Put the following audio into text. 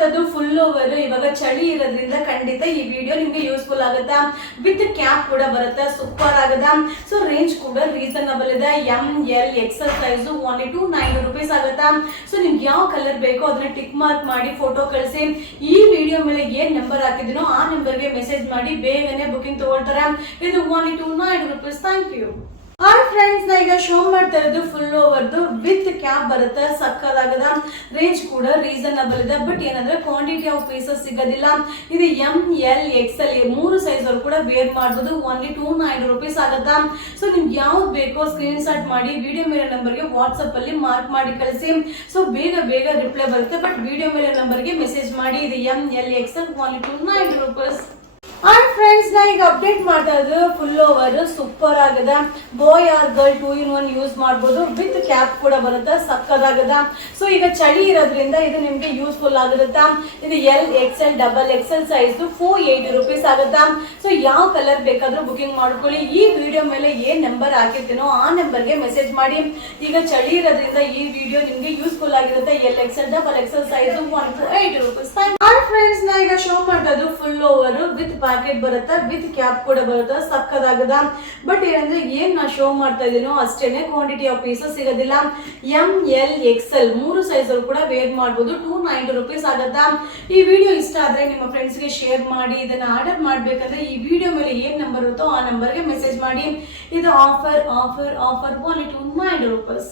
ಮಾಡ್ತಾ ಇದ್ದು full over. ಇವಾಗ ಚಳಿ ಇರೋದ್ರಿಂದ ಖಂಡಿತ ಈ ವಿಡಿಯೋ ನಿಮ್ಗೆ ಯೂಸ್ಫುಲ್ ಆಗುತ್ತಾ. ವಿತ್ ಕ್ಯಾಪ್ ಕೂಡ ಬರುತ್ತೆ, ಸೂಪರ್ ಆಗದ. ಸೊ ರೇಂಜ್ ಕೂಡ ರೀಸನಬಲ್ ಇದೆ. ML XL size only 290 rupees ಆಗುತ್ತಾ. ಸೊ ನಿಮ್ಗೆ ಯಾವ ಕಲರ್ ಬೇಕೋ ಅದನ್ನ ಟಿಕ್ ಮಾರ್ಕ್ ಮಾಡಿ ಫೋಟೋ ಕಳಿಸಿ. ಈ ವಿಡಿಯೋ ಮೇಲೆ ಏನ್ ನಂಬರ್ ಹಾಕಿದಿನೋ ಆ ನಂಬರ್ಗೆ ಮೆಸೇಜ್ ಮಾಡಿ ಬೇಗನೆ ಬುಕಿಂಗ್ ತಗೊಳ್ತಾರೆ. ಇದು only 290 rupees. Thank you. Hi friends, ನಾ ಈಗ ಶೋ ಮಾಡ್ತಾ ಇರೋದು ಫುಲ್ ಓವರ್ದು ವಿತ್ ಕ್ಯಾಪ್ ಬರುತ್ತೆ, ಸಕ್ಕದಾಗದ. ರೇಂಜ್ ಕೂಡ ರೀಸನಬಲ್ ಇದೆ. ಬಟ್ ಏನಂದ್ರೆ ಕ್ವಾಂಟಿಟಿ ಆಫ್ ಪೀಸಸ್ ಸಿಗೋದಿಲ್ಲ. ಇದು ML XL 3 ಸೈಜ್ ಅವ್ರು ಕೂಡ ವೇರ್ ಮಾಡಬಹುದು. ಓನ್ಲಿ 290 ರೂಪೀಸ್ ಆಗುತ್ತಾ. ಸೊ ನಿಮ್ಗೆ ಯಾವ್ದು ಬೇಕೋ ಸ್ಕ್ರೀನ್ ಶಾಟ್ ಮಾಡಿ ವಿಡಿಯೋ ಮೇಲೆ ನಂಬರ್ಗೆ ವಾಟ್ಸಪ್ ಅಲ್ಲಿ ಮಾರ್ಕ್ ಮಾಡಿ ಕಳಿಸಿ. ಸೊ ಬೇಗ ಬೇಗ ರಿಪ್ಲೈ ಬರುತ್ತೆ. ಬಟ್ ವಿಡಿಯೋ ಮೇಲೆ ನಂಬರ್ಗೆ ಮೆಸೇಜ್ ಮಾಡಿ. ಇದು ML XL only 290 rupees. Hi friends, ನಾ ಈಗ ಅಪ್ಡೇಟ್ ಮಾಡ್ತಾ ಇದ್ದು ಫುಲ್ ಓವರ್ ಸೂಪರ್ ಆಗದ. ಬಾಯ್ ಆರ್ ಗರ್ಲ್ 2 in 1 ಯೂಸ್ ಮಾಡಬಹುದು. ವಿತ್ ಕ್ಯಾಪ್ ಕೂಡ ಬರುತ್ತೆ, ಸಕ್ಕದಾಗದ. ಸೊ ಈಗ ಚಳಿ ಇರೋದ್ರಿಂದ ಇದು ನಿಮ್ಗೆ ಯೂಸ್ಫುಲ್ ಆಗಿರುತ್ತಾ. ಇದು LXL XXL ಸೈಜ್ 480 ರೂಪೀಸ್ ಆಗುತ್ತಾ. ಸೊ ಯಾವ ಕಲರ್ ಬೇಕಾದ್ರೂ ಬುಕಿಂಗ್ ಮಾಡ್ಕೊಳ್ಳಿ. ಈ ವಿಡಿಯೋ ಮೇಲೆ ಏನ್ ನಂಬರ್ ಹಾಕಿರ್ತೀನೋ ಆ ನಂಬರ್ಗೆ ಮೆಸೇಜ್ ಮಾಡಿ. ಈಗ ಚಳಿ ಇರೋದ್ರಿಂದ ಈ ವಿಡಿಯೋ ನಿಮ್ಗೆ ಯೂಸ್ಫುಲ್ ಆಗಿರುತ್ತೆ. LXL XXL size 180 rupees. Hi friends, ನಾ ಈಗ ಶೋ ಮಾಡ್ತಾ ಇದ್ದು ಫುಲ್ ಓವರ್ ವಿತ್ ಪ್ಯಾಕೆಟ್ ಬರುತ್ತೆ, ವಿತ್ ಕ್ಯಾಪ್ ಕೂಡ ಬರುತ್ತೆ, ಸಕ್ಕದಾಗದ. ಬಟ್ ಏನಂದ್ರೆ ಏನ್ ನಾ ಶೋ ಮಾಡ್ತಾ ಇದೀನೋ ಅಷ್ಟೇನೆ, ಕ್ವಾಂಟಿಟಿ ಆಫ್ ಪೀಸಸ್ ಸಿಗೋದಿಲ್ಲ. ML XL 3 ಸೈಜ್ ಕೂಡ ವೇರ್ ಮಾಡಬಹುದು. 290 ರೂಪೀಸ್ ಆಗುತ್ತಾ. ಈ ವಿಡಿಯೋ ಇಷ್ಟ ಆದ್ರೆ ನಿಮ್ಮ ಫ್ರೆಂಡ್ಸ್ ಗೆ ಶೇರ್ ಮಾಡಿ. ಇದನ್ನ ಆರ್ಡರ್ ಮಾಡ್ಬೇಕಂದ್ರೆ ಈ ವಿಡಿಯೋ ಮೇಲೆ ಏನ್ ನಂಬರ್ ಇರುತ್ತೋ ಆ ನಂಬರ್ಗೆ ಮೆಸೇಜ್ ಮಾಡಿ. ಇದು ಆಫರ್ ಓನ್ಲಿ 290 ರೂಪೀಸ್.